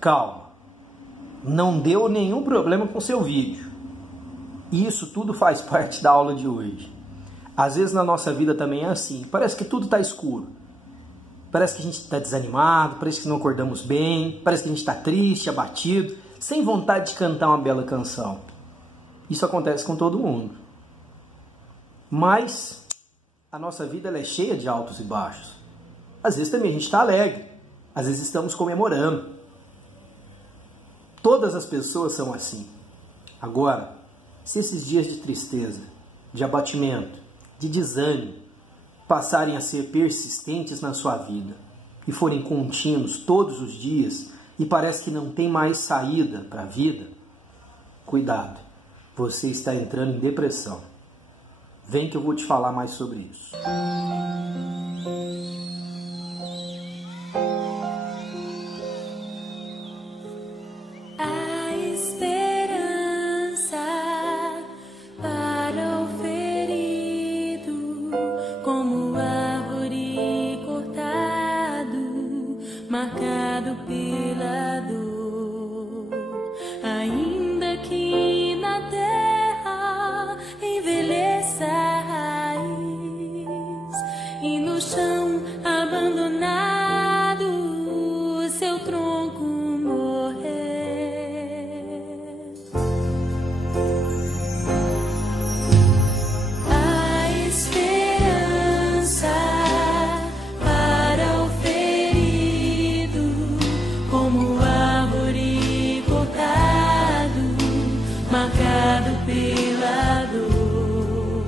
calma. Não deu nenhum problema com o seu vídeo. Isso tudo faz parte da aula de hoje. Às vezes na nossa vida também é assim. Parece que tudo está escuro. Parece que a gente está desanimado, parece que não acordamos bem, parece que a gente está triste, abatido, sem vontade de cantar uma bela canção. Isso acontece com todo mundo. Mas a nossa vida ela é cheia de altos e baixos. Às vezes também a gente está alegre, às vezes estamos comemorando. Todas as pessoas são assim. Agora, se esses dias de tristeza, de abatimento, de desânimo, passarem a ser persistentes na sua vida e forem contínuos todos os dias e parece que não tem mais saída para a vida, cuidado, você está entrando em depressão. Vem que eu vou te falar mais sobre isso. Marcado pela dor, ainda que na terra envelheça a raiz e no chão abandonado seu tronco morrer. A esperança marcado pela dor,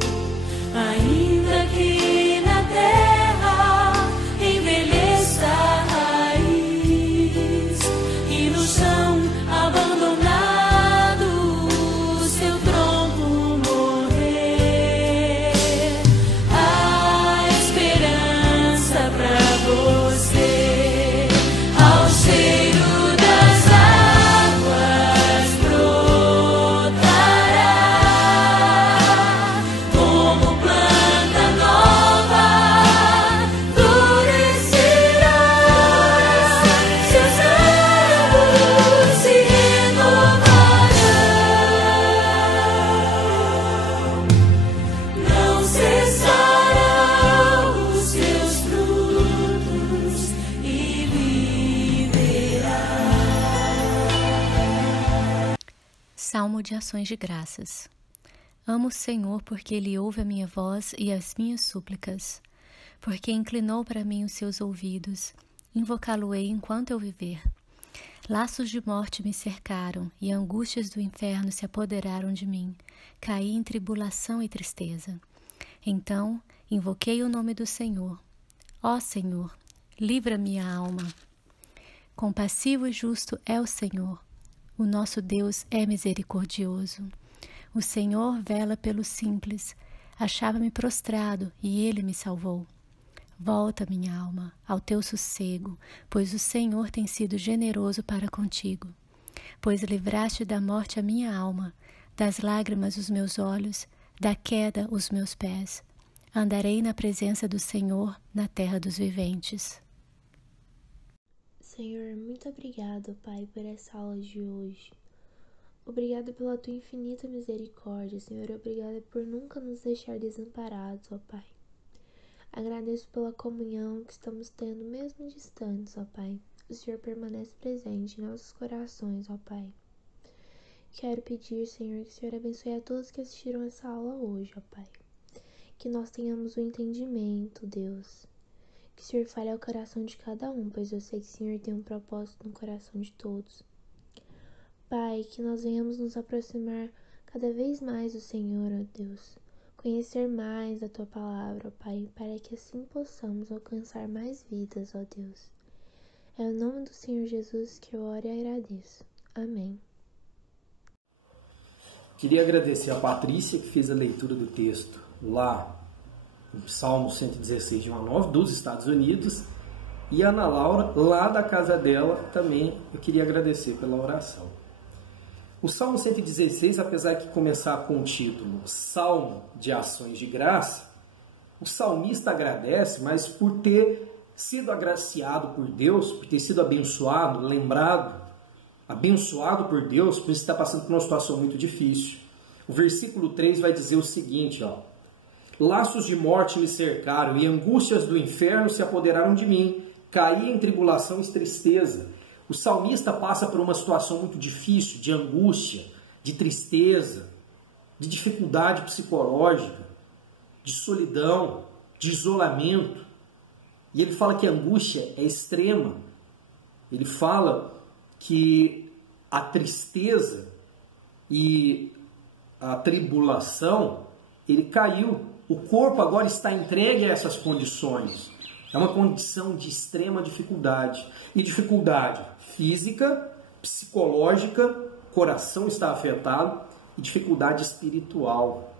ainda que na terra envelheça a raiz e no chão abandonado seu tronco morrer. A esperança pra você, ao cheiro das águas Salmo de Ações de Graças. Amo o Senhor porque Ele ouve a minha voz e as minhas súplicas, porque inclinou para mim os seus ouvidos. Invocá-lo-ei enquanto eu viver. Laços de morte me cercaram e angústias do inferno se apoderaram de mim. Caí em tribulação e tristeza. Então invoquei o nome do Senhor. Ó Senhor, livra minha alma. Compassivo e justo é o Senhor. O nosso Deus é misericordioso. O Senhor vela pelo simples. Achava-me prostrado e Ele me salvou. Volta, minha alma, ao teu sossego, pois o Senhor tem sido generoso para contigo. Pois livraste da morte a minha alma, das lágrimas os meus olhos, da queda os meus pés. Andarei na presença do Senhor na terra dos viventes. Senhor, muito obrigado, Pai, por essa aula de hoje. Obrigado pela Tua infinita misericórdia, Senhor. Obrigado por nunca nos deixar desamparados, ó Pai. Agradeço pela comunhão que estamos tendo, mesmo distantes, ó Pai. O Senhor permanece presente em nossos corações, ó Pai. Quero pedir, Senhor, que o Senhor abençoe a todos que assistiram essa aula hoje, ó Pai. Que nós tenhamos o entendimento, Deus. Que o Senhor fale ao coração de cada um, pois eu sei que o Senhor tem um propósito no coração de todos. Pai, que nós venhamos nos aproximar cada vez mais do Senhor, ó Deus. Conhecer mais da Tua palavra, ó Pai, para que assim possamos alcançar mais vidas, ó Deus. É o nome do Senhor Jesus que eu oro e agradeço. Amém. Queria agradecer a Patrícia, que fez a leitura do texto lá no Salmo 116 de 1 a 9, dos Estados Unidos, e a Ana Laura, lá da casa dela, também eu queria agradecer pela oração. O Salmo 116, apesar de começar com o título Salmo de Ações de Graça, o salmista agradece, mas por ter sido agraciado por Deus, por ter sido abençoado, lembrado abençoado por Deus, por estar passando por uma situação muito difícil. O versículo 3 vai dizer o seguinte, ó: laços de morte me cercaram e angústias do inferno se apoderaram de mim. Caí em tribulação e tristeza. O salmista passa por uma situação muito difícil, de angústia, de tristeza, de dificuldade psicológica, de solidão, de isolamento. E ele fala que a angústia é extrema. Ele fala que a tristeza e a tribulação, ele caiu. O corpo agora está entregue a essas condições. É uma condição de extrema dificuldade. E dificuldade física, psicológica, coração está afetado, e dificuldade espiritual.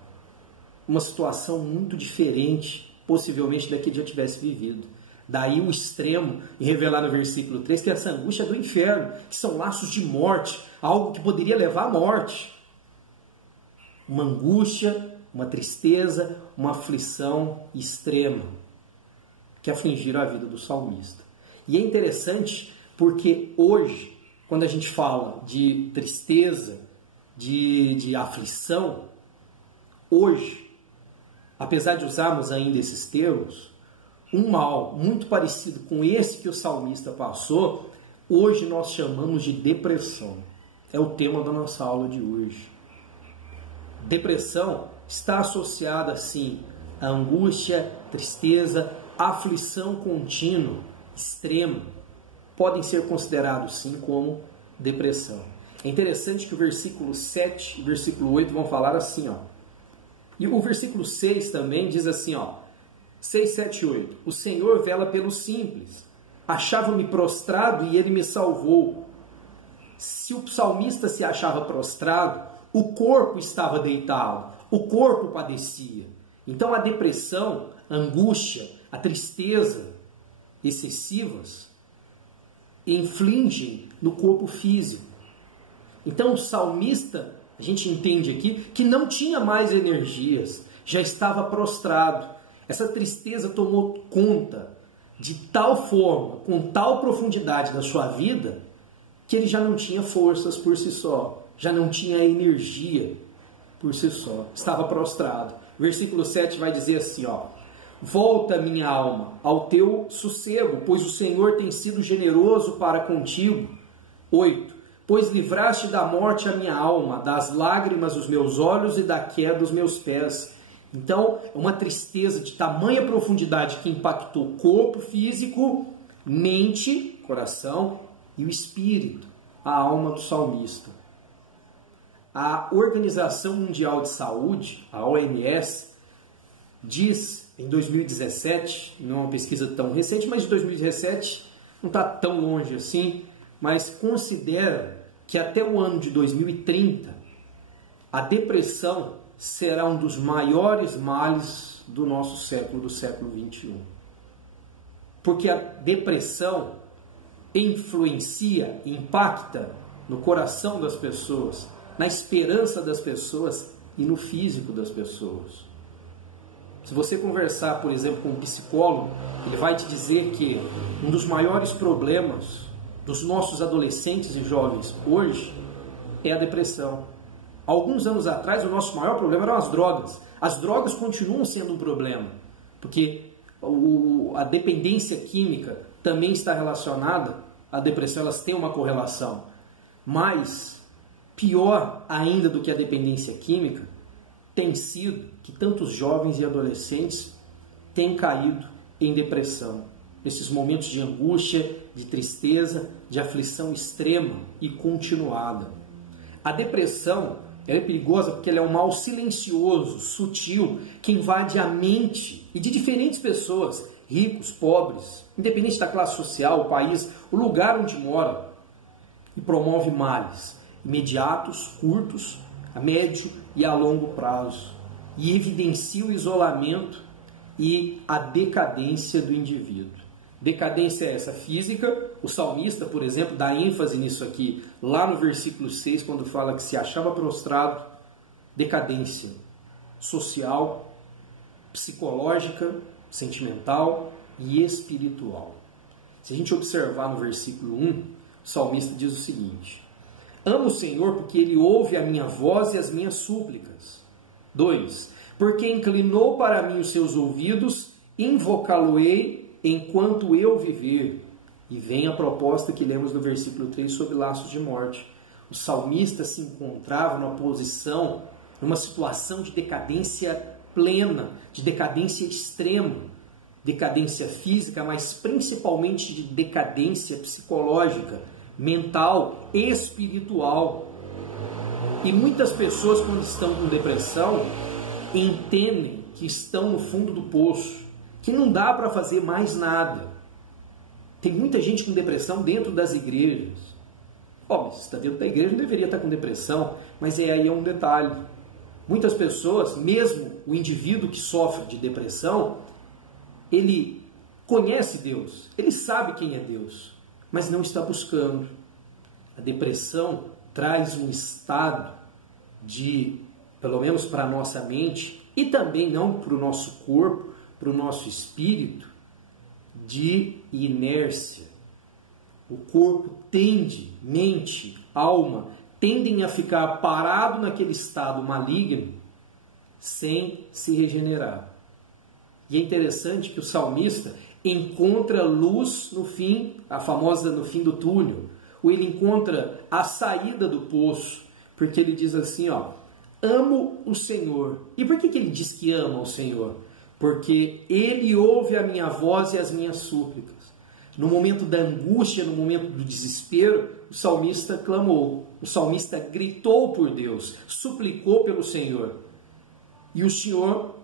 Uma situação muito diferente, possivelmente, da que já tivesse vivido. Daí o extremo, e revelar no versículo 3, que é essa angústia do inferno, que são laços de morte, algo que poderia levar à morte. Uma angústia, uma tristeza, uma aflição extrema, que afligiram a vida do salmista. E é interessante porque hoje, quando a gente fala de tristeza, de aflição, hoje, apesar de usarmos ainda esses termos, um mal muito parecido com esse que o salmista passou, hoje nós chamamos de depressão. É o tema da nossa aula de hoje. Depressão está associada, sim, a angústia, tristeza, aflição contínua, extrema. Podem ser considerados, sim, como depressão. É interessante que o versículo 7 e o versículo 8 vão falar assim, ó. E o versículo 6 também diz assim, ó. 6, 7 e 8. O Senhor vela pelos simples. Achava-me prostrado e ele me salvou. Se o salmista se achava prostrado, o corpo estava deitado, o corpo padecia. Então a depressão, a angústia, a tristeza excessivas infligem no corpo físico. Então o salmista, a gente entende aqui, que não tinha mais energias, já estava prostrado. Essa tristeza tomou conta de tal forma, com tal profundidade da sua vida, que ele já não tinha forças por si só, já não tinha energia por si só, estava prostrado. Versículo 7 vai dizer assim, ó: volta, minha alma, ao teu sossego, pois o Senhor tem sido generoso para contigo. 8. Pois livraste da morte a minha alma, das lágrimas os meus olhos e da queda dos meus pés. Então, é uma tristeza de tamanha profundidade que impactou corpo físico, mente, coração e o espírito, a alma do salmista. A Organização Mundial de Saúde, a OMS, diz em 2017, não é uma pesquisa tão recente, mas de 2017 não está tão longe assim, mas considera que até o ano de 2030 a depressão será um dos maiores males do nosso século, do século 21. Porque a depressão influencia, impacta no coração das pessoas, na esperança das pessoas e no físico das pessoas. Se você conversar, por exemplo, com um psicólogo, ele vai te dizer que um dos maiores problemas dos nossos adolescentes e jovens hoje é a depressão. Alguns anos atrás, o nosso maior problema eram as drogas. As drogas continuam sendo um problema, porque a dependência química também está relacionada à depressão, elas têm uma correlação. Mas, pior ainda do que a dependência química, tem sido que tantos jovens e adolescentes têm caído em depressão. Nesses momentos de angústia, de tristeza, de aflição extrema e continuada. A depressão ela é perigosa porque ela é um mal silencioso, sutil, que invade a mente e de diferentes pessoas, ricos, pobres, independente da classe social, o país, o lugar onde mora, e promove males imediatos, curtos, a médio e a longo prazo, e evidencia o isolamento e a decadência do indivíduo. Decadência é essa física, o salmista, por exemplo, dá ênfase nisso aqui, lá no versículo 6, quando fala que se achava prostrado. Decadência social, psicológica, sentimental e espiritual. Se a gente observar no versículo 1, o salmista diz o seguinte: Amo o Senhor porque Ele ouve a minha voz e as minhas súplicas. 2. Porque inclinou para mim os seus ouvidos, invocá-lo-ei enquanto eu viver. E vem a proposta que lemos no versículo 3 sobre laços de morte. O salmista se encontrava numa posição, numa situação de decadência plena, de decadência extrema, decadência física, mas principalmente de decadência psicológica, mental, espiritual. E muitas pessoas, quando estão com depressão, entendem que estão no fundo do poço, que não dá para fazer mais nada. Tem muita gente com depressão dentro das igrejas. Óbvio, se está dentro da igreja, não deveria estar com depressão, mas aí é um detalhe. Muitas pessoas, mesmo o indivíduo que sofre de depressão, ele conhece Deus, ele sabe quem é Deus, mas não está buscando. A depressão traz um estado de, pelo menos para a nossa mente, e também não para o nosso corpo, para o nosso espírito, de inércia. O corpo tende, mente, alma, tendem a ficar parado naquele estado maligno sem se regenerar. E é interessante que o salmista encontra luz no fim, a famosa no fim do túnel, ou ele encontra a saída do poço, porque ele diz assim, amo o Senhor. E por que ele diz que ama o Senhor? Porque Ele ouve a minha voz e as minhas súplicas. No momento da angústia, no momento do desespero, o salmista clamou, o salmista gritou por Deus, suplicou pelo Senhor. E o Senhor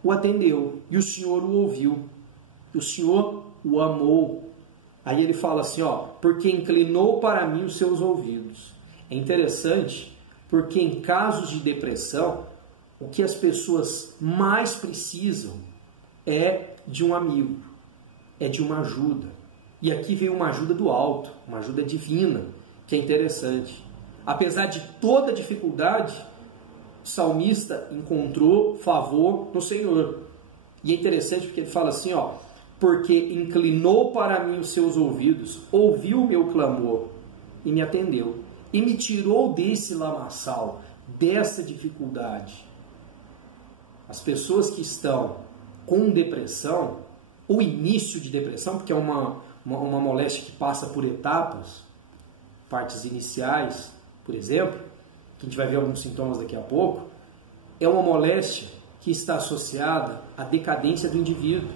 o atendeu, e o Senhor o ouviu, e o Senhor o amou. Aí ele fala assim, porque inclinou para mim os seus ouvidos. É interessante, porque em casos de depressão, o que as pessoas mais precisam é de um amigo, é de uma ajuda. E aqui vem uma ajuda do alto, uma ajuda divina, que é interessante. Apesar de toda dificuldade, o salmista encontrou favor no Senhor. E é interessante porque ele fala assim, porque inclinou para mim os seus ouvidos, ouviu o meu clamor e me atendeu. E me tirou desse lamaçal, dessa dificuldade. As pessoas que estão com depressão, ou início de depressão, porque é uma moléstia que passa por etapas, partes iniciais, por exemplo, que a gente vai ver alguns sintomas daqui a pouco, é uma moléstia que está associada à decadência do indivíduo.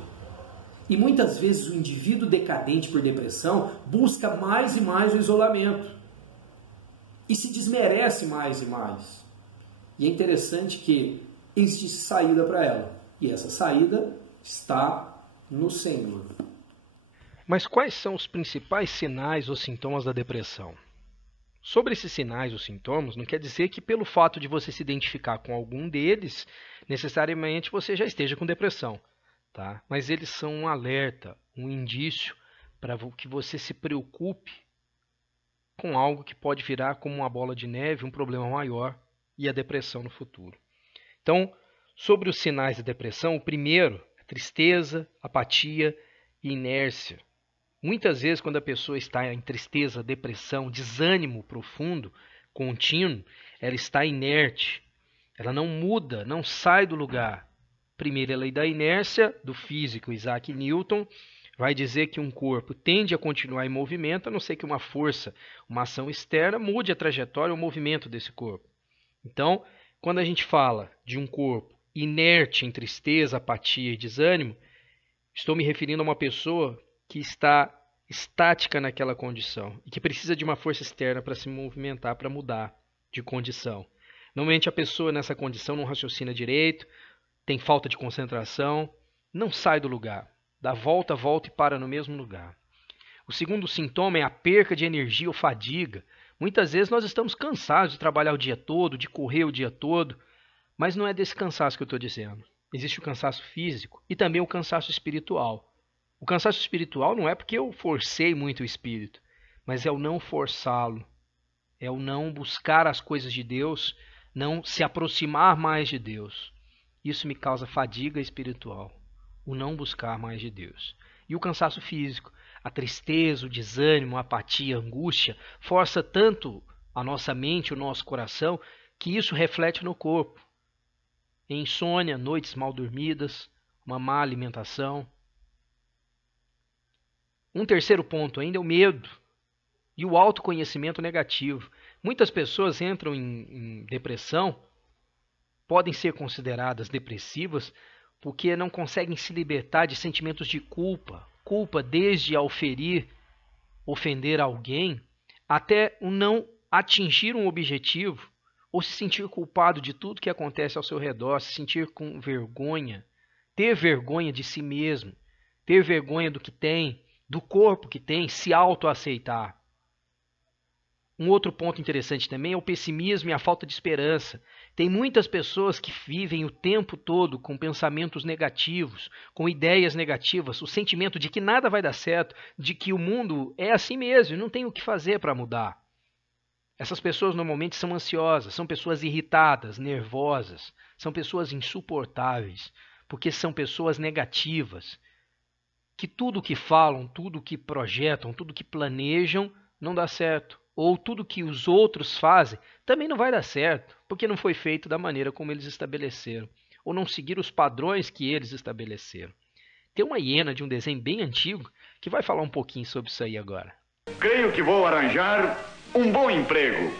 E muitas vezes o indivíduo decadente por depressão busca mais e mais o isolamento. E se desmerece mais e mais. E é interessante que existe saída para ela. E essa saída está no Senhor. Mas quais são os principais sinais ou sintomas da depressão? Sobre esses sinais ou sintomas, não quer dizer que pelo fato de você se identificar com algum deles, necessariamente você já esteja com depressão. Tá? Mas eles são um alerta, um indício para que você se preocupe com algo que pode virar como uma bola de neve, um problema maior, e a depressão no futuro. Então, sobre os sinais da depressão, o primeiro é tristeza, apatia e inércia. Muitas vezes, quando a pessoa está em tristeza, depressão, desânimo profundo, contínuo, ela está inerte, ela não muda, não sai do lugar. Primeira lei da inércia, do físico Isaac Newton, vai dizer que um corpo tende a continuar em movimento, a não ser que uma força, uma ação externa, mude a trajetória ou o movimento desse corpo. Então, quando a gente fala de um corpo inerte em tristeza, apatia e desânimo, estou me referindo a uma pessoa que está estática naquela condição e que precisa de uma força externa para se movimentar, para mudar de condição. Normalmente a pessoa nessa condição não raciocina direito, tem falta de concentração, não sai do lugar, dá volta e para no mesmo lugar. O segundo sintoma é a perca de energia ou fadiga. Muitas vezes nós estamos cansados de trabalhar o dia todo, de correr o dia todo, mas não é desse cansaço que eu estou dizendo. Existe o cansaço físico e também o cansaço espiritual. O cansaço espiritual não é porque eu forcei muito o espírito, mas é o não forçá-lo, é o não buscar as coisas de Deus, não se aproximar mais de Deus. Isso me causa fadiga espiritual, o não buscar mais de Deus. E o cansaço físico, A tristeza, o desânimo, a apatia, a angústia força tanto a nossa mente, o nosso coração, que isso reflete no corpo. Insônia, noites mal dormidas, uma má alimentação. Um terceiro ponto ainda é o medo e o autoconhecimento negativo. Muitas pessoas entram em depressão, podem ser consideradas depressivas, porque não conseguem se libertar de sentimentos de culpa. Culpa desde ao ferir, ofender alguém, até o não atingir um objetivo, ou se sentir culpado de tudo que acontece ao seu redor, se sentir com vergonha, ter vergonha de si mesmo, ter vergonha do que tem, do corpo que tem, se autoaceitar. Um outro ponto interessante também é o pessimismo e a falta de esperança. Tem muitas pessoas que vivem o tempo todo com pensamentos negativos, com ideias negativas, o sentimento de que nada vai dar certo, de que o mundo é assim mesmo e não tem o que fazer para mudar. Essas pessoas normalmente são ansiosas, são pessoas irritadas, nervosas, são pessoas insuportáveis, porque são pessoas negativas, que tudo que falam, tudo que projetam, tudo que planejam não dá certo. Ou tudo que os outros fazem também não vai dar certo, porque não foi feito da maneira como eles estabeleceram, ou não seguir os padrões que eles estabeleceram. Tem uma hiena de um desenho bem antigo que vai falar um pouquinho sobre isso aí agora. Creio que vou arranjar um bom emprego.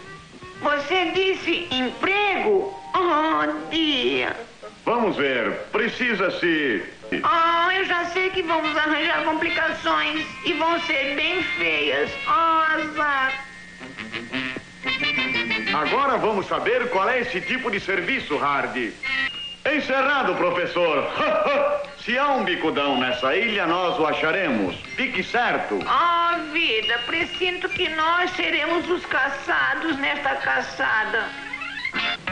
Você disse emprego? Oh, dia. Vamos ver, precisa-se... Oh, eu já sei que vamos arranjar complicações e vão ser bem feias. Oh, azar. Agora vamos saber qual é esse tipo de serviço, Hardy. Encerrado, professor. Se há um bicudão nessa ilha, nós o acharemos. Fique certo. Oh, vida, presinto que nós seremos os caçados nesta caçada.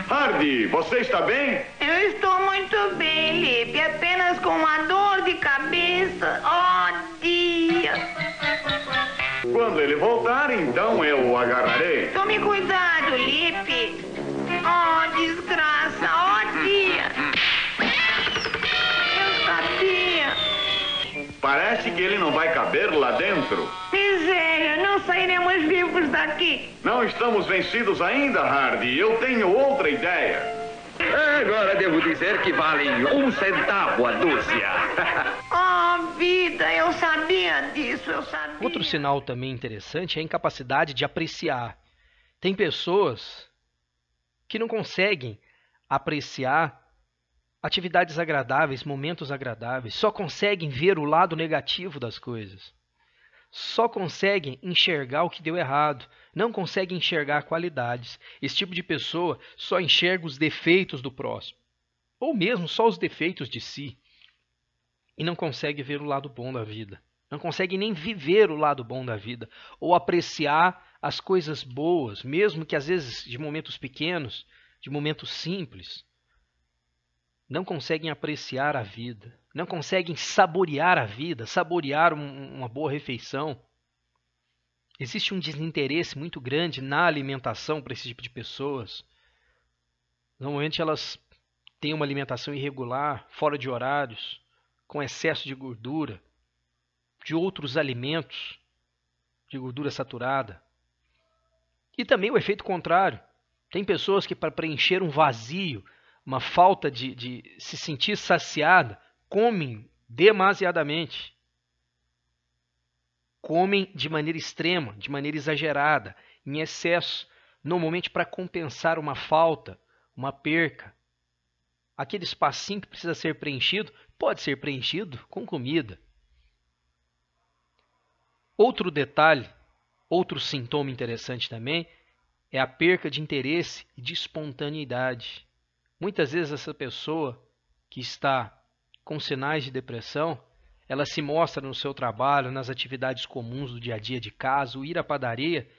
Hardy, você está bem? Eu estou muito bem, Lipe, apenas com uma dor de cabeça. Oh, dia. Quando ele voltar, então eu o agarrarei. Tome cuidado, Lipe. Oh, desgraça. Oh, dia. Eu sabia. Parece que ele não vai caber lá dentro. Miséria, não sairemos vivos daqui. Não estamos vencidos ainda, Hardy. Eu tenho outra ideia. Agora devo dizer que valem 1 centavo a dúzia. Oh, vida, eu sabia disso, eu sabia. Outro sinal também interessante é a incapacidade de apreciar. Tem pessoas que não conseguem apreciar atividades agradáveis, momentos agradáveis, só conseguem ver o lado negativo das coisas. Só conseguem enxergar o que deu errado, não conseguem enxergar qualidades. Esse tipo de pessoa só enxerga os defeitos do próximo, ou mesmo só os defeitos de si, e não consegue ver o lado bom da vida. Não consegue nem viver o lado bom da vida, ou apreciar as coisas boas, mesmo que às vezes de momentos pequenos, de momentos simples. Não conseguem apreciar a vida, não conseguem saborear a vida, saborear uma boa refeição. Existe um desinteresse muito grande na alimentação para esse tipo de pessoas. Normalmente elas têm uma alimentação irregular, fora de horários, com excesso de gordura, de outros alimentos, de gordura saturada. E também o efeito contrário. Tem pessoas que, para preencher um vazio, uma falta de se sentir saciada, comem demasiadamente. Comem de maneira extrema, de maneira exagerada, em excesso, normalmente para compensar uma falta, uma perca. Aquele espacinho que precisa ser preenchido, pode ser preenchido com comida. Outro detalhe, outro sintoma interessante também, é a perca de interesse e de espontaneidade. Muitas vezes essa pessoa que está com sinais de depressão, ela se mostra no seu trabalho, nas atividades comuns do dia a dia de casa, o ir à padaria,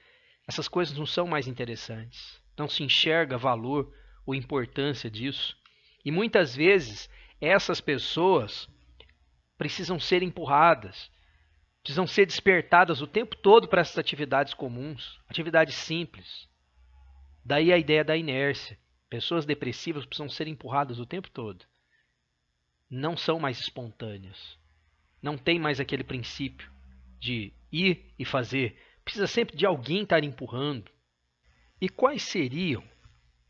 essas coisas não são mais interessantes. Não se enxerga valor ou importância disso. E muitas vezes essas pessoas precisam ser empurradas, precisam ser despertadas o tempo todo para essas atividades comuns, atividades simples. Daí a ideia da inércia. Pessoas depressivas precisam ser empurradas o tempo todo. Não são mais espontâneas. Não tem mais aquele princípio de ir e fazer, precisa sempre de alguém estar empurrando. E quais seriam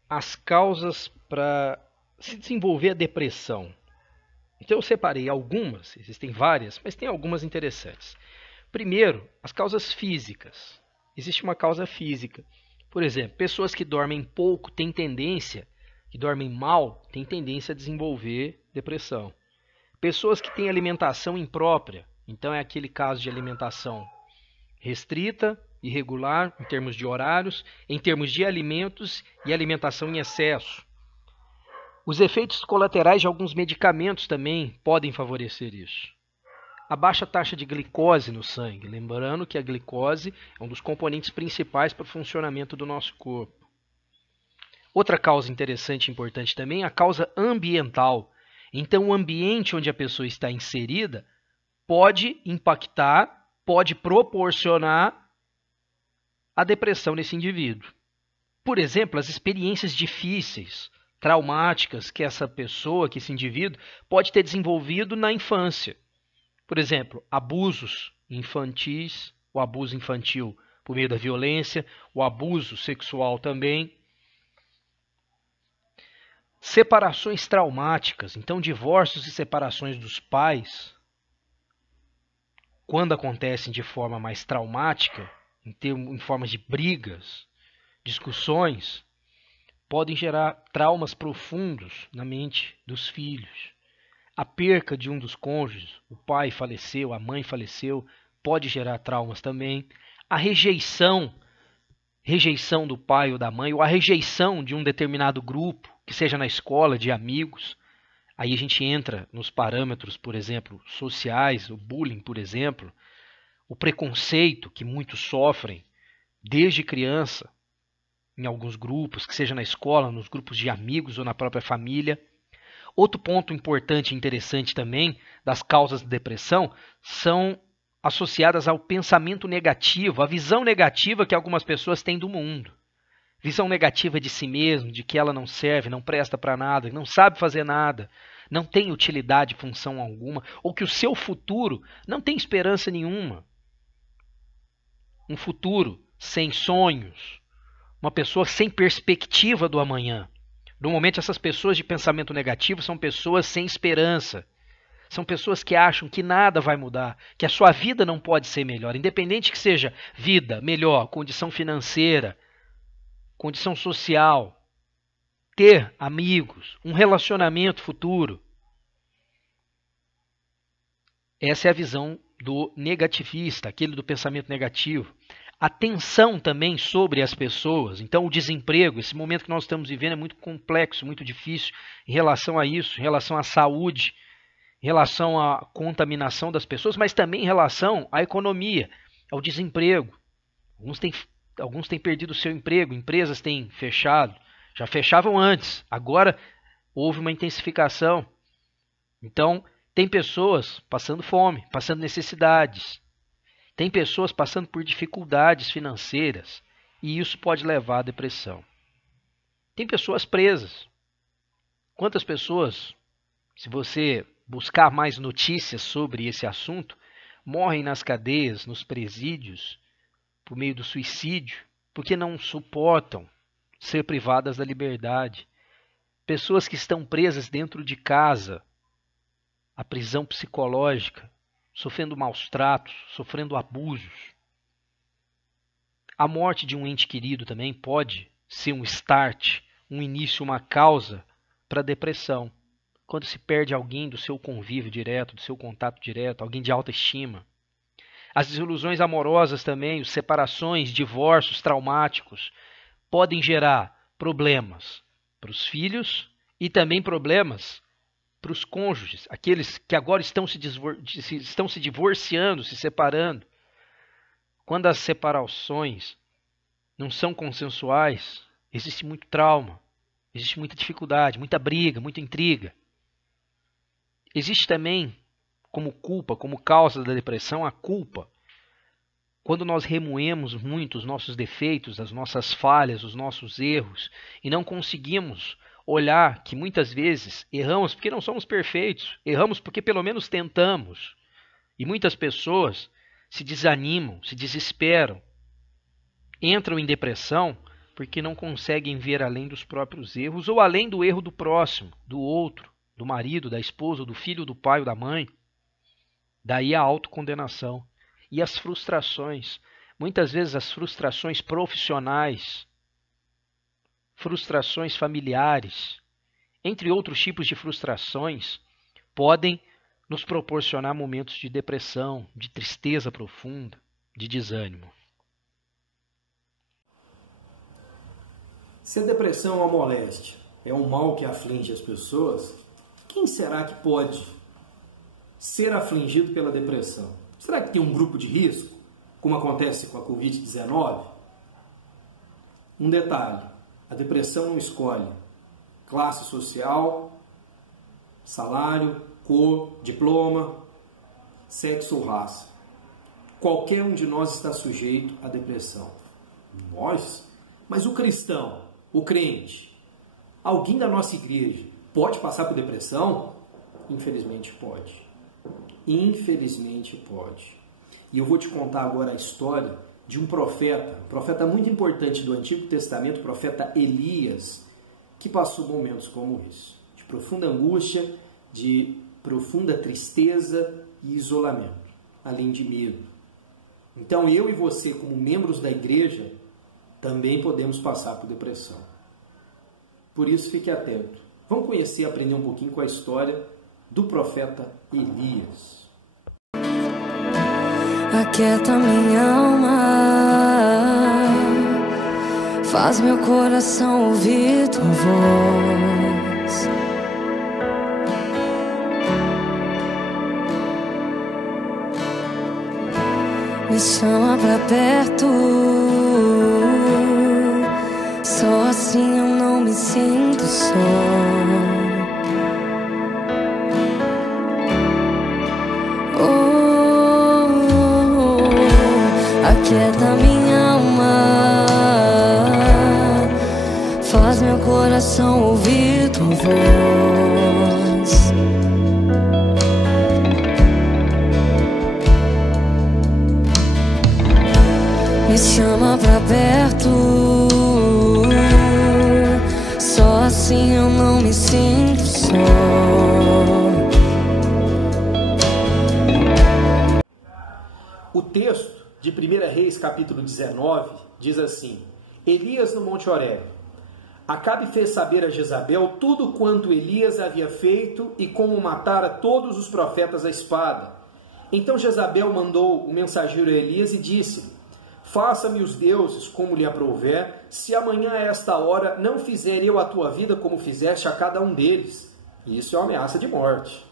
as causas para se desenvolver a depressão? Então eu separei algumas, existem várias, mas tem algumas interessantes. Primeiro, as causas físicas. Existe uma causa física. Por exemplo, pessoas que dormem pouco que dormem mal, têm tendência a desenvolver depressão. Pessoas que têm alimentação imprópria, então é aquele caso de alimentação restrita, irregular, em termos de horários, em termos de alimentos e alimentação em excesso. Os efeitos colaterais de alguns medicamentos também podem favorecer isso. A baixa taxa de glicose no sangue, lembrando que a glicose é um dos componentes principais para o funcionamento do nosso corpo. Outra causa interessante e importante também é a causa ambiental. Então, o ambiente onde a pessoa está inserida pode impactar, pode proporcionar a depressão nesse indivíduo. Por exemplo, as experiências difíceis, traumáticas que essa pessoa, que esse indivíduo, pode ter desenvolvido na infância. Por exemplo, abusos infantis, o abuso infantil por meio da violência, o abuso sexual também. Separações traumáticas, então divórcios e separações dos pais, quando acontecem de forma mais traumática, em forma de brigas, discussões, podem gerar traumas profundos na mente dos filhos. A perca de um dos cônjuges, o pai faleceu, a mãe faleceu, pode gerar traumas também. A rejeição do pai ou da mãe, ou a rejeição de um determinado grupo, que seja na escola, de amigos. Aí a gente entra nos parâmetros, por exemplo, sociais, o bullying, por exemplo, o preconceito que muitos sofrem desde criança, em alguns grupos, que seja na escola, nos grupos de amigos ou na própria família. Outro ponto importante e interessante também das causas da depressão são associadas ao pensamento negativo, à visão negativa que algumas pessoas têm do mundo. Visão negativa de si mesmo, de que ela não serve, não presta para nada, não sabe fazer nada, não tem utilidade, função alguma, ou que o seu futuro não tem esperança nenhuma. Um futuro sem sonhos, uma pessoa sem perspectiva do amanhã. Normalmente essas pessoas de pensamento negativo são pessoas sem esperança. São pessoas que acham que nada vai mudar, que a sua vida não pode ser melhor, independente que seja vida melhor, condição financeira, condição social, ter amigos, um relacionamento futuro. Essa é a visão do negativista, aquele do pensamento negativo. A tensão também sobre as pessoas. Então, o desemprego, esse momento que nós estamos vivendo é muito complexo, muito difícil em relação a isso, em relação à saúde, em relação à contaminação das pessoas, mas também em relação à economia, ao desemprego. Alguns têm perdido o seu emprego, empresas têm fechado, já fechavam antes, agora houve uma intensificação. Então, tem pessoas passando fome, passando necessidades. Tem pessoas passando por dificuldades financeiras e isso pode levar à depressão. Tem pessoas presas. Quantas pessoas, se você buscar mais notícias sobre esse assunto, morrem nas cadeias, nos presídios, por meio do suicídio, porque não suportam ser privadas da liberdade. Pessoas que estão presas dentro de casa, a prisão psicológica, sofrendo maus tratos, sofrendo abusos. A morte de um ente querido também pode ser um start, um início, uma causa para a depressão. Quando se perde alguém do seu convívio direto, do seu contato direto, alguém de alta estima. As desilusões amorosas também, as separações, divórcios traumáticos, podem gerar problemas para os filhos e também problemas para os cônjuges, aqueles que agora estão se divorciando, se separando. Quando as separações não são consensuais, existe muito trauma, existe muita dificuldade, muita briga, muita intriga. Existe também, como culpa, como causa da depressão, a culpa. Quando nós remoemos muito os nossos defeitos, as nossas falhas, os nossos erros, e não conseguimos olhar que muitas vezes erramos porque não somos perfeitos, erramos porque pelo menos tentamos. E muitas pessoas se desanimam, se desesperam, entram em depressão porque não conseguem ver além dos próprios erros ou além do erro do próximo, do outro, do marido, da esposa, do filho, do pai ou da mãe. Daí a autocondenação e as frustrações, muitas vezes as frustrações profissionais, frustrações familiares, entre outros tipos de frustrações, podem nos proporcionar momentos de depressão, de tristeza profunda, de desânimo. Se a depressão é uma moléstia, é um mal que aflige as pessoas, quem será que pode ser afligido pela depressão? Será que tem um grupo de risco, como acontece com a Covid-19? Um detalhe, a depressão não escolhe classe social, salário, cor, diploma, sexo ou raça. Qualquer um de nós está sujeito à depressão. Nós? Mas o cristão, o crente, alguém da nossa igreja pode passar por depressão? Infelizmente pode. Infelizmente pode. E eu vou te contar agora a história de um profeta muito importante do Antigo Testamento, o profeta Elias, que passou momentos como isso, de profunda angústia, de profunda tristeza e isolamento, além de medo. Então eu e você, como membros da igreja, também podemos passar por depressão. Por isso, fique atento. Vamos conhecer e aprender um pouquinho com a história do profeta Elias. Aquieta minha alma, faz meu coração ouvir tua voz. Me chama pra perto, só assim eu não me sinto só. Aquieta minha alma, faz meu coração ouvir tua voz. Me chama pra perto, só assim eu não me sinto só. O texto de 1 Reis, capítulo 19, diz assim: Elias no Monte Horebe. Acabe fez saber a Jezabel tudo quanto Elias havia feito e como matara todos os profetas à espada. Então Jezabel mandou o mensageiro a Elias e disse: Faça-me os deuses como lhe aprouver, se amanhã a esta hora não fizer eu a tua vida como fizeste a cada um deles. Isso é uma ameaça de morte.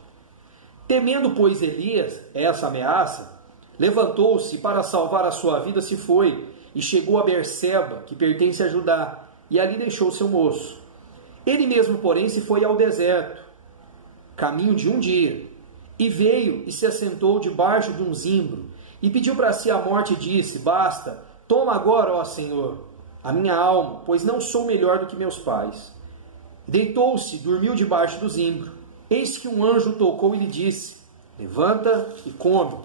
Temendo, pois, Elias essa ameaça, levantou-se para salvar a sua vida, se foi, e chegou a Berseba, que pertence a Judá, e ali deixou seu moço. Ele mesmo, porém, se foi ao deserto, caminho de um dia, e veio e se assentou debaixo de um zimbro, e pediu para si a morte e disse: Basta, toma agora, ó Senhor, a minha alma, pois não sou melhor do que meus pais. Deitou-se, dormiu debaixo do zimbro. Eis que um anjo tocou e lhe disse: Levanta e come.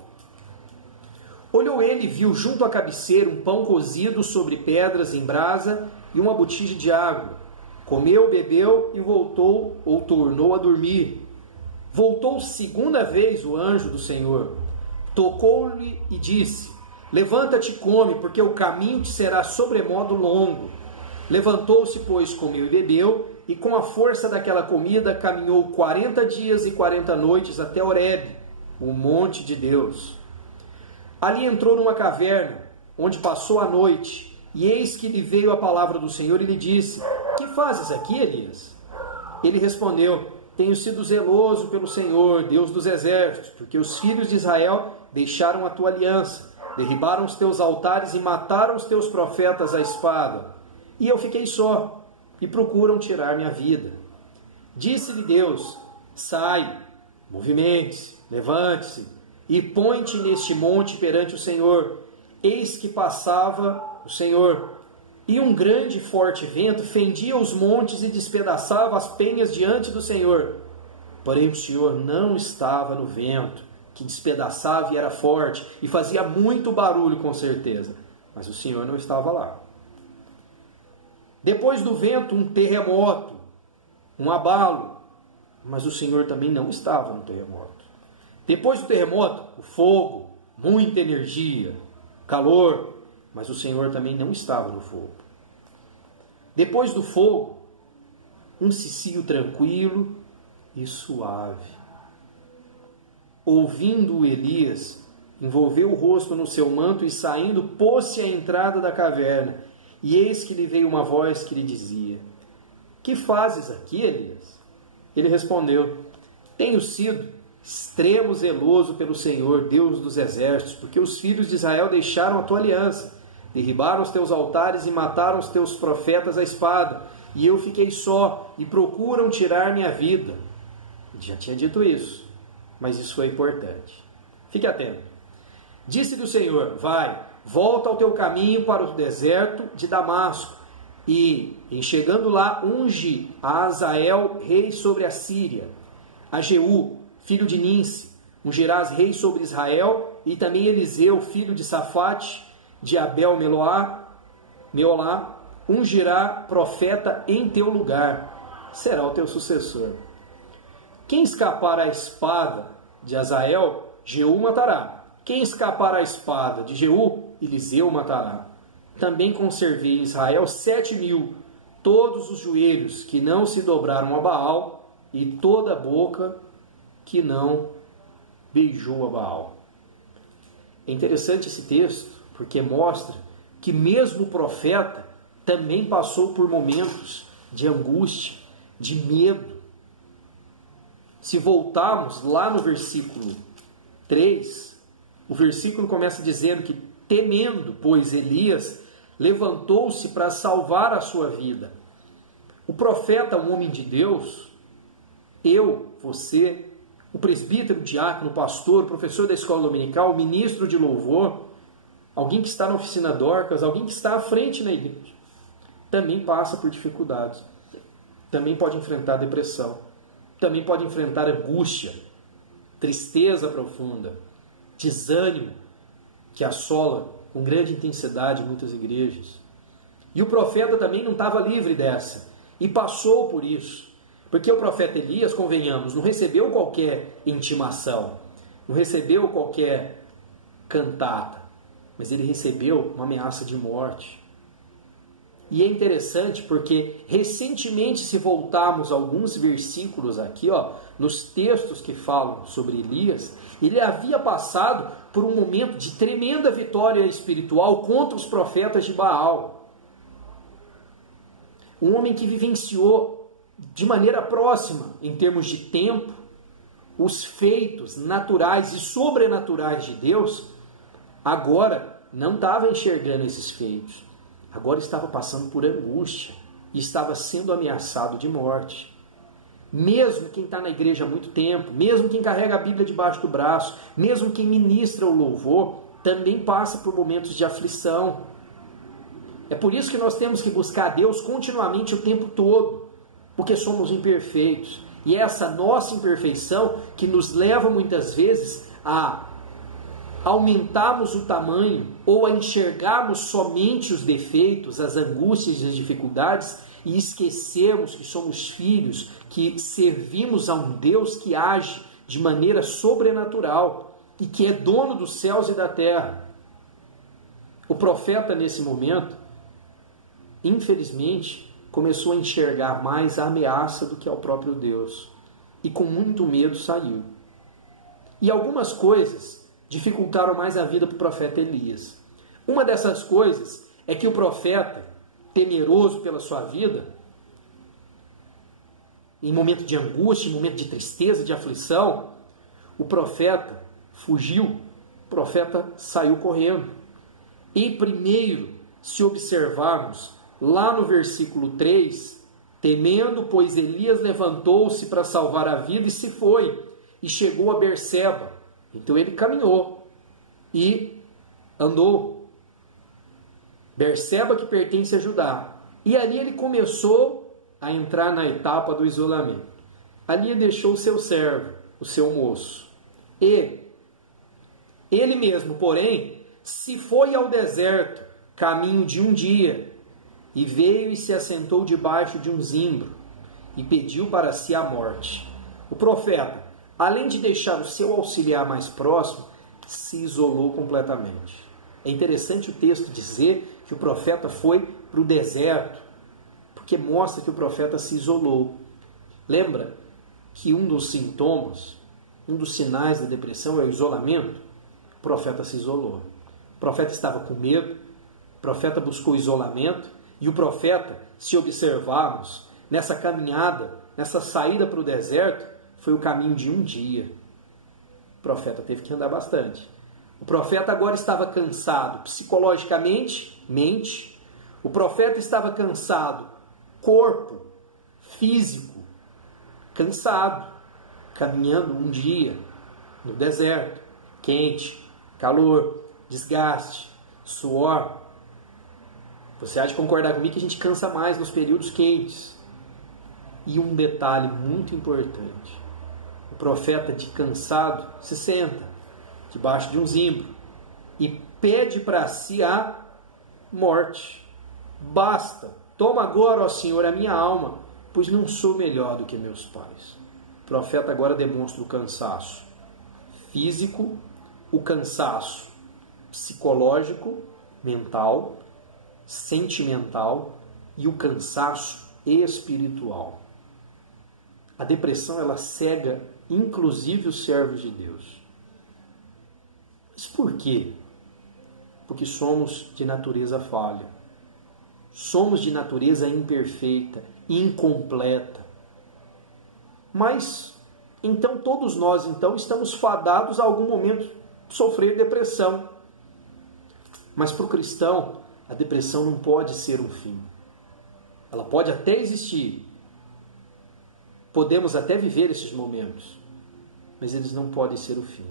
Olhou ele e viu junto à cabeceira um pão cozido sobre pedras em brasa e uma botija de água. Comeu, bebeu e voltou ou tornou a dormir. Voltou segunda vez o anjo do Senhor. Tocou-lhe e disse: Levanta-te e come, porque o caminho te será sobremodo longo. Levantou-se, pois, comeu e bebeu, e com a força daquela comida caminhou 40 dias e 40 noites até Horebe, o monte de Deus. Ali entrou numa caverna, onde passou a noite, e eis que lhe veio a palavra do Senhor e lhe disse: Que fazes aqui, Elias? Ele respondeu: Tenho sido zeloso pelo Senhor, Deus dos exércitos, porque os filhos de Israel deixaram a tua aliança, derribaram os teus altares e mataram os teus profetas à espada. E eu fiquei só, e procuram tirar minha vida. Disse-lhe Deus: Sai, movimente-se, levante-se, e põe-te neste monte perante o Senhor. Eis que passava o Senhor, e um grande e forte vento fendia os montes e despedaçava as penhas diante do Senhor. Porém o Senhor não estava no vento que despedaçava e era forte, e fazia muito barulho com certeza, mas o Senhor não estava lá. Depois do vento, um terremoto, um abalo, mas o Senhor também não estava no terremoto. Depois do terremoto, o fogo, muita energia, calor, mas o Senhor também não estava no fogo. Depois do fogo, um cicio tranquilo e suave. Ouvindo Elias, envolveu o rosto no seu manto e saindo, pôs-se à entrada da caverna. E eis que lhe veio uma voz que lhe dizia: que fazes aqui, Elias? Ele respondeu: tenho sido extremo zeloso pelo Senhor, Deus dos exércitos, porque os filhos de Israel deixaram a tua aliança, derribaram os teus altares e mataram os teus profetas à espada, e eu fiquei só, e procuram tirar minha vida. Ele já tinha dito isso, mas isso foi importante. Fique atento. Disse-lhe o Senhor: vai, volta ao teu caminho para o deserto de Damasco, e, em chegando lá, unge a Azael, rei sobre a Síria, a Jeú, filho de Ninsi, ungirás rei sobre Israel, e também Eliseu, filho de Safate, de Abel-Meolá, ungirá profeta em teu lugar, será o teu sucessor. Quem escapar à espada de Azael, Jeú matará. Quem escapar à espada de Jeú, Eliseu matará. Também conservei em Israel 7.000, todos os joelhos que não se dobraram a Baal, e toda a boca que não beijou a Baal. É interessante esse texto, porque mostra que mesmo o profeta também passou por momentos de angústia, de medo. Se voltarmos lá no versículo 3, o versículo começa dizendo que, temendo, pois, Elias levantou-se para salvar a sua vida. O profeta, um homem de Deus, eu, você, o presbítero, o diácono, o pastor, o professor da escola dominical, o ministro de louvor, alguém que está na oficina Dorcas, alguém que está à frente na igreja, também passa por dificuldades, também pode enfrentar depressão, também pode enfrentar angústia, tristeza profunda, desânimo que assola com grande intensidade muitas igrejas. E o profeta também não estava livre dessa, e passou por isso. Porque o profeta Elias, convenhamos, não recebeu qualquer intimação, não recebeu qualquer cantata, mas ele recebeu uma ameaça de morte. E é interessante porque recentemente, se voltarmos a alguns versículos aqui, nos textos que falam sobre Elias, ele havia passado por um momento de tremenda vitória espiritual contra os profetas de Baal. Um homem que vivenciou de maneira próxima, em termos de tempo, os feitos naturais e sobrenaturais de Deus, agora não estava enxergando esses feitos. Agora estava passando por angústia e estava sendo ameaçado de morte. Mesmo quem está na igreja há muito tempo, mesmo quem carrega a Bíblia debaixo do braço, mesmo quem ministra o louvor, também passa por momentos de aflição. É por isso que nós temos que buscar a Deus continuamente o tempo todo, porque somos imperfeitos. E é essa nossa imperfeição que nos leva muitas vezes a aumentarmos o tamanho ou a enxergarmos somente os defeitos, as angústias e as dificuldades e esquecermos que somos filhos, que servimos a um Deus que age de maneira sobrenatural e que é dono dos céus e da terra. O profeta, nesse momento, infelizmente, começou a enxergar mais a ameaça do que ao próprio Deus. E com muito medo saiu. E algumas coisas dificultaram mais a vida para o profeta Elias. Uma dessas coisas é que o profeta, temeroso pela sua vida, em momento de angústia, em momento de tristeza, de aflição, o profeta fugiu, o profeta saiu correndo. E primeiro, se observarmos, lá no versículo 3, temendo, pois Elias levantou-se para salvar a vida e se foi, e chegou a Berseba. Então ele caminhou e andou. Berseba, que pertence a Judá. E ali ele começou a entrar na etapa do isolamento. Ali ele deixou o seu servo, o seu moço. E Ele mesmo, porém, se foi ao deserto, caminho de um dia, e veio e se assentou debaixo de um zimbro, e pediu para si a morte. O profeta, além de deixar o seu auxiliar mais próximo, se isolou completamente. É interessante o texto dizer que o profeta foi para o deserto, porque mostra que o profeta se isolou. Lembra que um dos sintomas, um dos sinais da depressão é o isolamento? O profeta se isolou. O profeta estava com medo, o profeta buscou isolamento, e o profeta, se observarmos, nessa caminhada, nessa saída para o deserto, foi o caminho de um dia. O profeta teve que andar bastante. O profeta agora estava cansado psicologicamente, mente. O profeta estava cansado, corpo, físico, cansado, caminhando um dia no deserto, quente, calor, desgaste, suor. Você há de concordar comigo que a gente cansa mais nos períodos quentes. E um detalhe muito importante: o profeta, de cansado, se senta debaixo de um zimbro e pede para si a morte. Basta, toma agora, ó Senhor, a minha alma, pois não sou melhor do que meus pais. O profeta agora demonstra o cansaço físico, o cansaço psicológico, mental, sentimental e o cansaço espiritual. A depressão, ela cega inclusive os servos de Deus. Mas por quê? Porque somos de natureza falha. Somos de natureza imperfeita, incompleta. Mas, então todos nós estamos fadados a algum momento de sofrer depressão. Mas para o cristão, a depressão não pode ser um fim. Ela pode até existir. Podemos até viver esses momentos. Mas eles não podem ser o fim.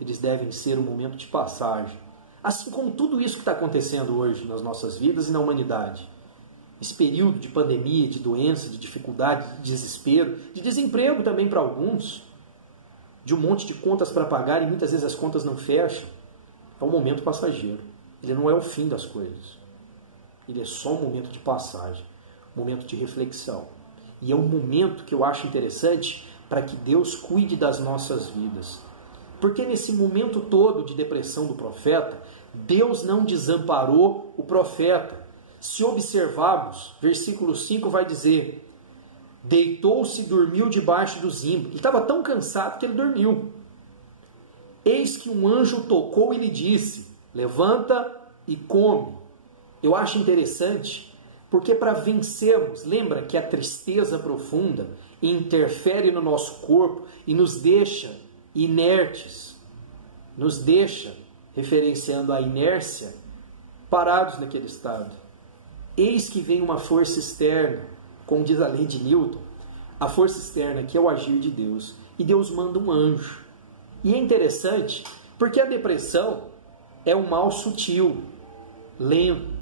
Eles devem ser um momento de passagem. Assim como tudo isso que está acontecendo hoje nas nossas vidas e na humanidade. Esse período de pandemia, de doença, de dificuldade, de desespero, de desemprego também para alguns, de um monte de contas para pagar e muitas vezes as contas não fecham. É um momento passageiro. Ele não é o fim das coisas. Ele é só um momento de passagem, um momento de reflexão. E é um momento que eu acho interessante para que Deus cuide das nossas vidas. Porque nesse momento todo de depressão do profeta, Deus não desamparou o profeta. Se observarmos, versículo 5 vai dizer: deitou-se e dormiu debaixo do zimbro. Ele estava tão cansado que ele dormiu. Eis que um anjo tocou e lhe disse: levanta e come. Eu acho interessante, porque para vencermos, lembra que a tristeza profunda interfere no nosso corpo e nos deixa inertes, nos deixa, referenciando a inércia, parados naquele estado. Eis que vem uma força externa, como diz a lei de Newton, a força externa que é o agir de Deus, e Deus manda um anjo. E é interessante, porque a depressão é um mal sutil, lento,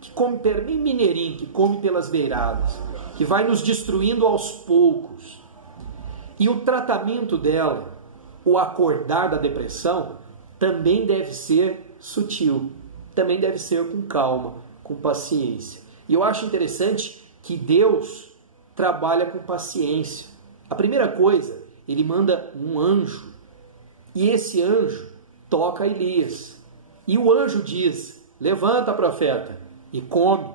que come, bem mineirinho, que come pelas beiradas, que vai nos destruindo aos poucos. E o tratamento dela, o acordar da depressão, também deve ser sutil, também deve ser com calma, com paciência. E eu acho interessante que Deus trabalha com paciência. A primeira coisa, ele manda um anjo, e esse anjo toca Elias. E o anjo diz: levanta, profeta, e come.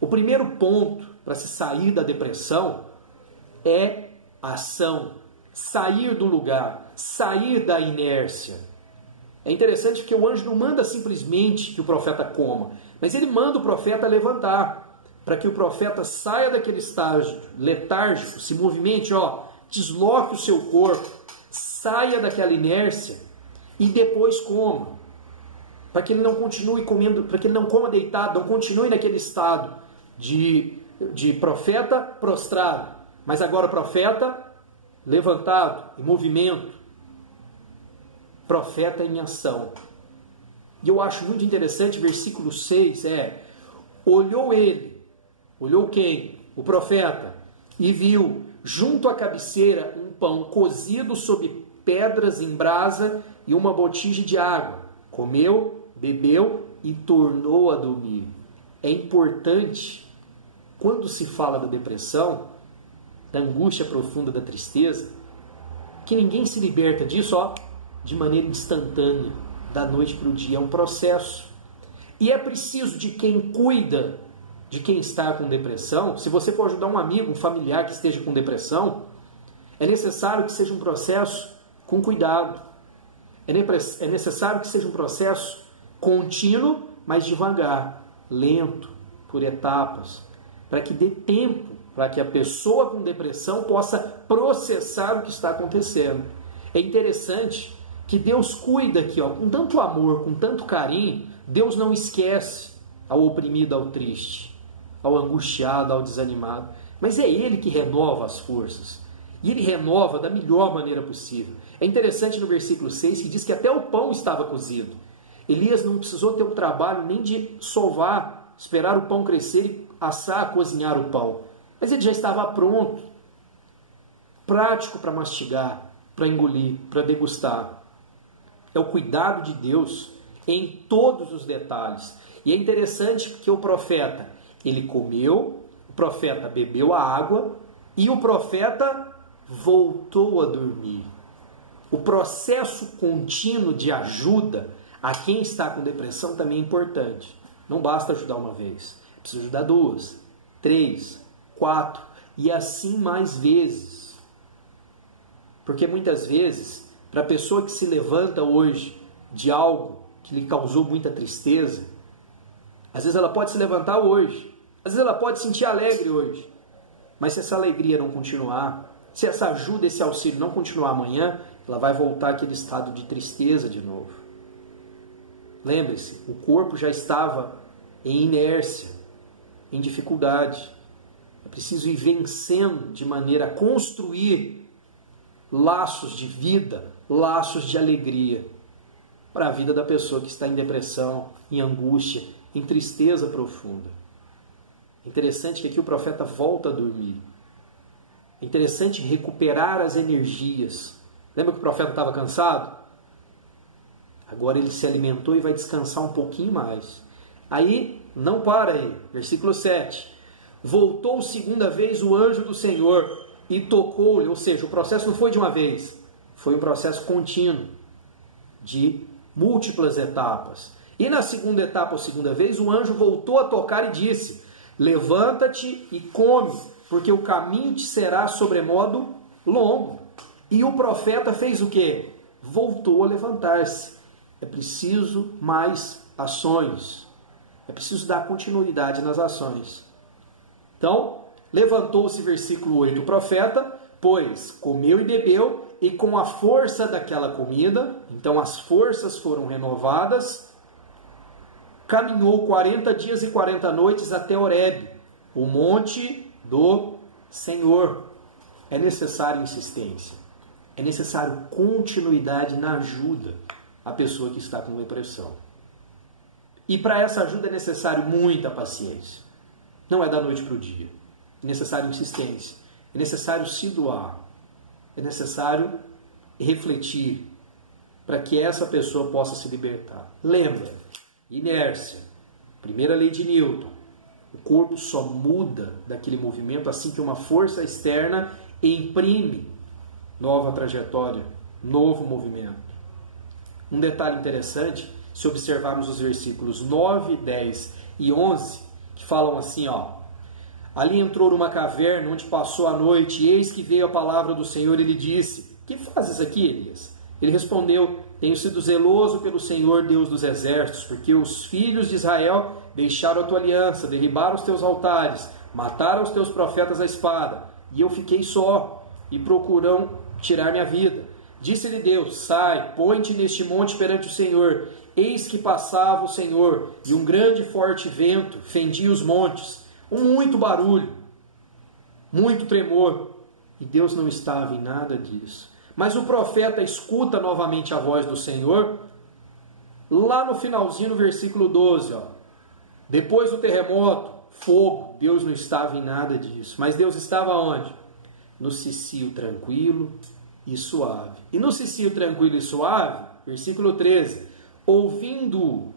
O primeiro ponto para se sair da depressão é ação. Sair do lugar, sair da inércia. É interessante porque o anjo não manda simplesmente que o profeta coma, mas ele manda o profeta levantar, para que o profeta saia daquele estágio letárgico, se movimente, desloque o seu corpo, saia daquela inércia e depois coma. Para que ele não continue comendo, para que ele não coma deitado, não continue naquele estado de profeta prostrado, mas agora profeta levantado, em movimento, profeta em ação. E eu acho muito interessante, versículo 6 olhou quem? O profeta, e viu junto à cabeceira um pão cozido sobre pedras em brasa e uma botija de água. Comeu, bebeu e tornou a dormir. É importante, quando se fala da depressão, da angústia profunda, da tristeza, que ninguém se liberta disso de maneira instantânea, da noite para o dia. É um processo. E é preciso de quem cuida de quem está com depressão. Se você for ajudar um amigo, um familiar que esteja com depressão, é necessário que seja um processo com cuidado. É necessário que seja um processo contínuo, mas devagar, lento, por etapas, para que dê tempo para que a pessoa com depressão possa processar o que está acontecendo. É interessante que Deus cuida aqui, com tanto amor, com tanto carinho. Deus não esquece ao oprimido, ao triste, ao angustiado, ao desanimado. Mas é Ele que renova as forças. E Ele renova da melhor maneira possível. É interessante no versículo 6 que diz que até o pão estava cozido. Elias não precisou ter o trabalho nem de sovar, esperar o pão crescer e assar, cozinhar o pão. Mas ele já estava pronto, prático para mastigar, para engolir, para degustar. É o cuidado de Deus em todos os detalhes. E é interessante porque o profeta, ele comeu, o profeta bebeu a água e o profeta voltou a dormir. O processo contínuo de ajuda a quem está com depressão também é importante. Não basta ajudar uma vez, precisa ajudar 2, 3, 4 e assim mais vezes. Porque muitas vezes, para a pessoa que se levanta hoje de algo que lhe causou muita tristeza, às vezes ela pode se levantar hoje, às vezes ela pode se sentir alegre hoje, mas se essa alegria não continuar, se essa ajuda, esse auxílio não continuar amanhã, ela vai voltar àquele estado de tristeza de novo. Lembre-se, o corpo já estava em inércia, em dificuldade. É preciso ir vencendo de maneira a construir laços de vida, laços de alegria para a vida da pessoa que está em depressão, em angústia, em tristeza profunda. É interessante que aqui o profeta volta a dormir. É interessante recuperar as energias. Lembra que o profeta estava cansado? Agora ele se alimentou e vai descansar um pouquinho mais. Aí, não para aí. Versículo 7. Voltou segunda vez o anjo do Senhor e tocou-lhe. Ou seja, o processo não foi de uma vez. Foi um processo contínuo, de múltiplas etapas. E na segunda etapa, ou segunda vez, o anjo voltou a tocar e disse: levanta-te e come, porque o caminho te será sobremodo longo. E o profeta fez o quê? Voltou a levantar-se. É preciso mais ações. É preciso dar continuidade nas ações. Então, levantou-se, versículo 8, o profeta, pois comeu e bebeu, e com a força daquela comida, então as forças foram renovadas, caminhou 40 dias e 40 noites até Horebe, o monte do Senhor. É necessário insistência. É necessário continuidade na ajuda à pessoa que está com depressão. E para essa ajuda é necessário muita paciência. Não é da noite para o dia. É necessário insistência. É necessário se doar. É necessário refletir para que essa pessoa possa se libertar. Lembra, inércia, primeira lei de Newton. O corpo só muda daquele movimento assim que uma força externa imprime nova trajetória, novo movimento. Um detalhe interessante, se observarmos os versículos 9, 10 e 11, que falam assim, ali entrou numa caverna onde passou a noite, e eis que veio a palavra do Senhor, e lhe disse: que fazes aqui, Elias? Ele respondeu: tenho sido zeloso pelo Senhor Deus dos exércitos, porque os filhos de Israel deixaram a tua aliança, derribaram os teus altares, mataram os teus profetas à espada, e eu fiquei só, e procuram tirar minha vida. Disse-lhe Deus: sai, põe-te neste monte perante o Senhor. Eis que passava o Senhor, e um grande e forte vento fendia os montes, muito barulho, muito tremor, e Deus não estava em nada disso. Mas o profeta escuta novamente a voz do Senhor, lá no finalzinho, no versículo 12, depois do terremoto, fogo. Deus não estava em nada disso, mas Deus estava onde? No cicio tranquilo, e suave. E no cicio tranquilo e suave, versículo 13, ouvindo,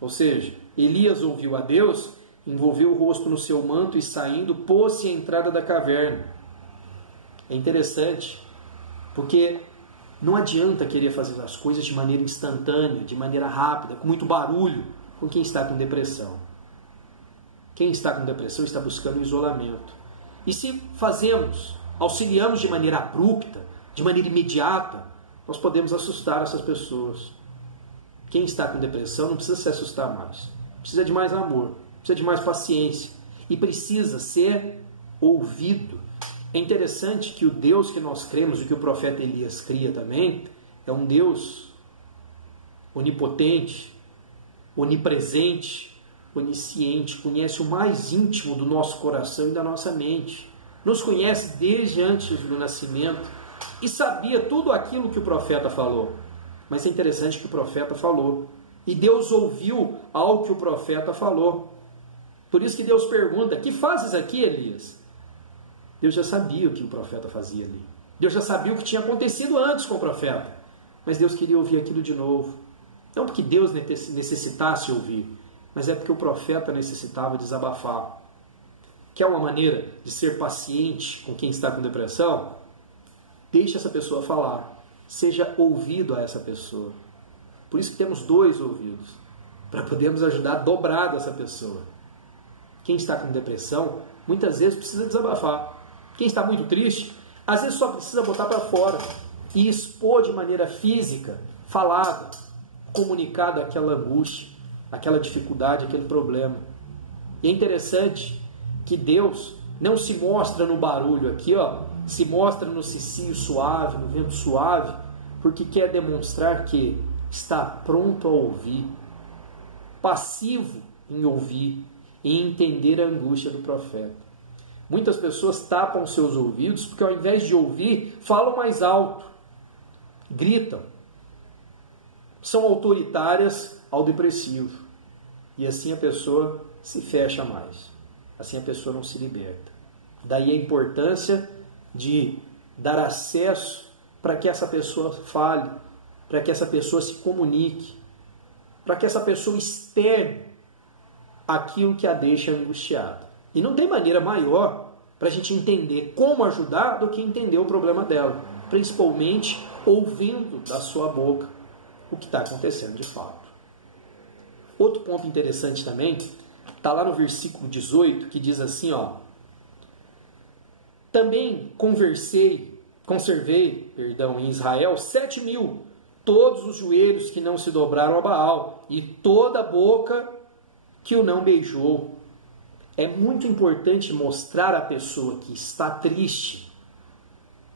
ou seja, Elias ouviu a Deus, envolveu o rosto no seu manto e saindo, pôs-se à entrada da caverna. É interessante, porque não adianta querer fazer as coisas de maneira instantânea, de maneira rápida, com muito barulho, com quem está com depressão. Quem está com depressão está buscando isolamento. E se fazemos, auxiliamos de maneira abrupta, de maneira imediata, nós podemos assustar essas pessoas. Quem está com depressão não precisa se assustar mais. Precisa de mais amor, precisa de mais paciência e precisa ser ouvido. É interessante que o Deus que nós cremos, o que o profeta Elias cria também, é um Deus onipotente, onipresente, onisciente, conhece o mais íntimo do nosso coração e da nossa mente. Nos conhece desde antes do nascimento e sabia tudo aquilo que o profeta falou. Mas é interessante que o profeta falou. E Deus ouviu ao que o profeta falou. Por isso que Deus pergunta, que fazes aqui, Elias? Deus já sabia o que o profeta fazia ali. Deus já sabia o que tinha acontecido antes com o profeta. Mas Deus queria ouvir aquilo de novo. Não porque Deus necessitasse ouvir, mas é porque o profeta necessitava desabafar. Quer uma maneira de ser paciente com quem está com depressão? Deixe essa pessoa falar. Seja ouvido a essa pessoa. Por isso que temos 2 ouvidos, para podermos ajudar dobrado essa pessoa. Quem está com depressão, muitas vezes precisa desabafar. Quem está muito triste, às vezes só precisa botar para fora e expor de maneira física, falada, comunicada aquela angústia, aquela dificuldade, aquele problema. E é interessante que Deus não se mostra no barulho aqui, se mostra no cicio suave, no vento suave, porque quer demonstrar que está pronto a ouvir, passivo em ouvir e entender a angústia do profeta. Muitas pessoas tapam seus ouvidos porque ao invés de ouvir, falam mais alto, gritam, são autoritárias ao depressivo. E assim a pessoa se fecha mais. Assim a pessoa não se liberta. Daí a importância de dar acesso para que essa pessoa fale, para que essa pessoa se comunique, para que essa pessoa externe aquilo que a deixa angustiada. E não tem maneira maior para a gente entender como ajudar do que entender o problema dela, principalmente ouvindo da sua boca o que está acontecendo de fato. Outro ponto interessante também está lá no versículo 18, que diz assim, também conservei em Israel 7.000, todos os joelhos que não se dobraram a Baal, e toda a boca que o não beijou. É muito importante mostrar à pessoa que está triste,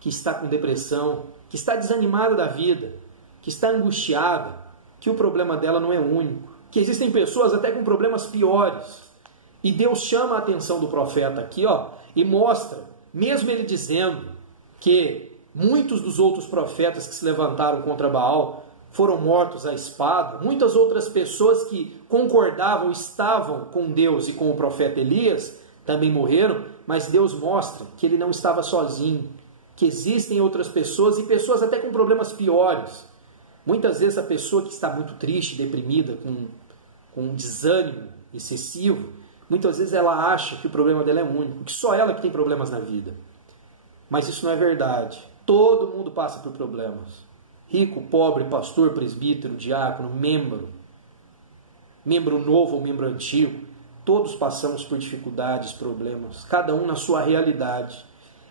que está com depressão, que está desanimada da vida, que está angustiada, que o problema dela não é único, que existem pessoas até com problemas piores. E Deus chama a atenção do profeta aqui, e mostra, mesmo ele dizendo que muitos dos outros profetas que se levantaram contra Baal foram mortos à espada, muitas outras pessoas que concordavam, estavam com Deus e com o profeta Elias, também morreram, mas Deus mostra que ele não estava sozinho, que existem outras pessoas e pessoas até com problemas piores. Muitas vezes a pessoa que está muito triste, deprimida, com um desânimo excessivo, muitas vezes ela acha que o problema dela é único, que só ela que tem problemas na vida. Mas isso não é verdade. Todo mundo passa por problemas. Rico, pobre, pastor, presbítero, diácono, membro novo ou membro antigo, todos passamos por dificuldades, problemas, cada um na sua realidade.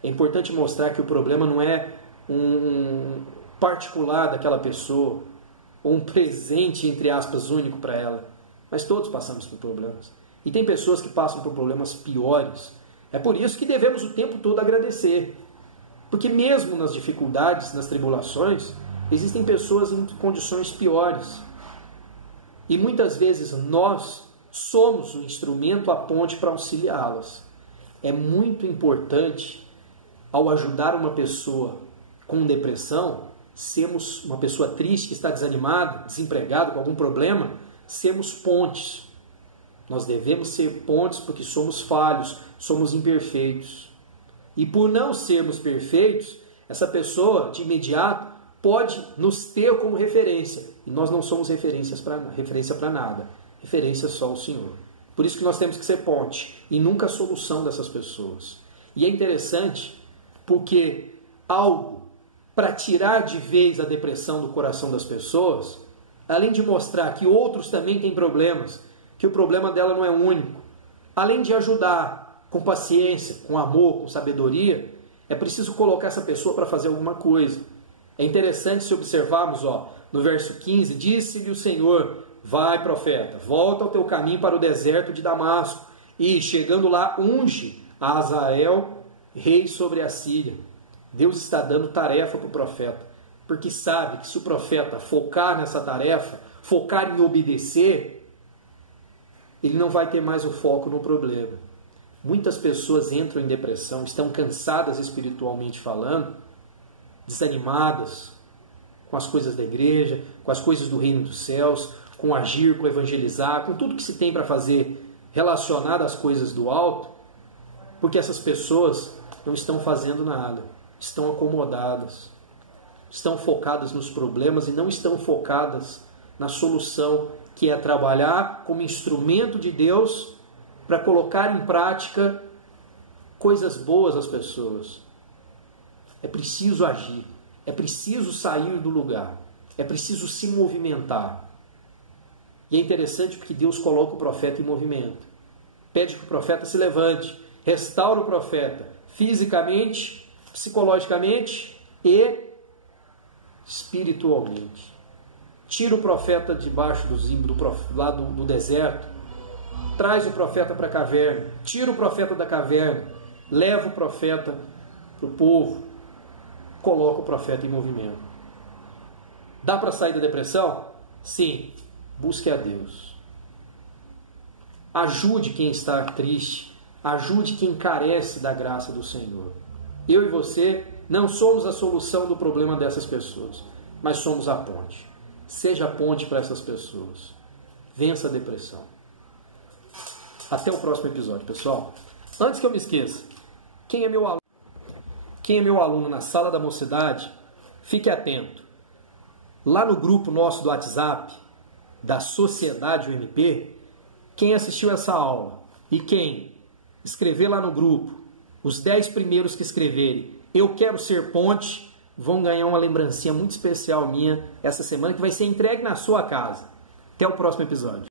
É importante mostrar que o problema não é um particular daquela pessoa, ou um presente, entre aspas, único para ela, mas todos passamos por problemas. E tem pessoas que passam por problemas piores. É por isso que devemos o tempo todo agradecer. Porque mesmo nas dificuldades, nas tribulações, existem pessoas em condições piores. E muitas vezes nós somos o instrumento, a ponte para auxiliá-las. É muito importante, ao ajudar uma pessoa com depressão, sermos uma pessoa triste, que está desanimada, desempregada, com algum problema, sermos pontes. Nós devemos ser pontes porque somos falhos, somos imperfeitos. E por não sermos perfeitos, Essa pessoa, de imediato, pode nos ter como referência. E nós não somos referência para nada. Referência só o Senhor. Por isso que nós temos que ser ponte e nunca a solução dessas pessoas. E é interessante porque algo para tirar de vez a depressão do coração das pessoas, além de mostrar que outros também têm problemas, que o problema dela não é único, além de ajudar com paciência, com amor, com sabedoria, é preciso colocar essa pessoa para fazer alguma coisa. É interessante se observarmos, no verso 15, disse-lhe o Senhor, vai, profeta, volta ao teu caminho para o deserto de Damasco, e, chegando lá, unge a Azael, rei sobre a Síria. Deus está dando tarefa para o profeta, porque sabe que se o profeta focar nessa tarefa, focar em obedecer, ele não vai ter mais o foco no problema. Muitas pessoas entram em depressão, estão cansadas espiritualmente falando, desanimadas com as coisas da igreja, com as coisas do reino dos céus, com agir, com evangelizar, com tudo que se tem para fazer relacionado às coisas do alto, porque essas pessoas não estão fazendo nada, estão acomodadas, estão focadas nos problemas e não estão focadas na solução, que é trabalhar como instrumento de Deus para colocar em prática coisas boas às pessoas. É preciso agir, é preciso sair do lugar, é preciso se movimentar. E é interessante porque Deus coloca o profeta em movimento. Pede que o profeta se levante, restaura o profeta fisicamente, psicologicamente e espiritualmente. Tira o profeta debaixo do deserto, traz o profeta para a caverna, tira o profeta da caverna, leva o profeta para o povo, coloca o profeta em movimento. Dá para sair da depressão? Sim. Busque a Deus. Ajude quem está triste. Ajude quem carece da graça do Senhor. Eu e você não somos a solução do problema dessas pessoas, mas somos a ponte. Seja a ponte para essas pessoas. Vença a depressão. Até o próximo episódio, pessoal. Antes que eu me esqueça, quem é meu aluno na Sala da Mocidade, fique atento. Lá no grupo nosso do WhatsApp, da Sociedade UMP, quem assistiu essa aula e quem escrever lá no grupo, os 10 primeiros que escreverem, eu quero ser ponte, vão ganhar uma lembrancinha muito especial minha essa semana, que vai ser entregue na sua casa. Até o próximo episódio.